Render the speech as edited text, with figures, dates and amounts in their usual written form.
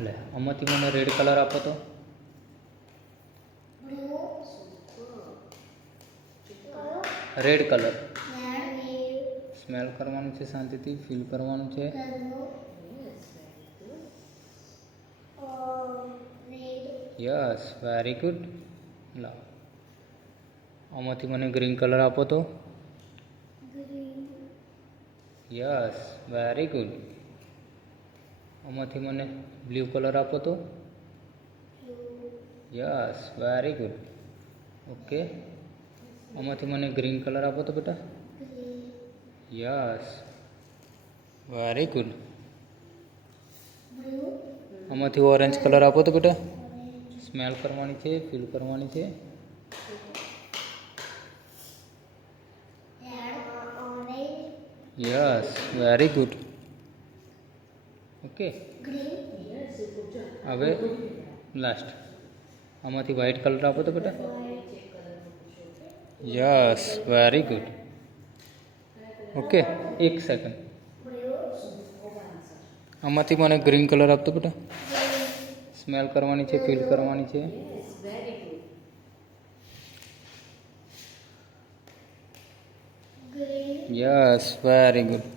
લે આમાંથી મને રેડ કલર આપો તો. રેડ કલર સ્મેલ કરવાનું છે, શાંતિથી ફીલ કરવાનું છે. Yes very good. લાવ આમાંથી મને ગ્રીન કલર આપો તો. Yes very good. આમાંથી મને બ્લુ કલર આપો તો. Yes very good. ઓકે. આમાંથી મને ગ્રીન કલર આપો તો બેટા. Yes very good. આમાંથી ઓરેન્જ કલર આપો તો બેટા. સ્મેલ કરવાની છે, ફીલ કરવાની છે. Yes very good. ઓકે. હવે લાસ્ટ આમાંથી વ્હાઇટ કલર આપો તો બેટા. Yes very good. ઓકે. એક સેકન્ડ આમાંથી મને ગ્રીન કલર આપતો બેટા. સ્મેલ કરવાની છે, ફીલ કરવાની છે. Yes very good.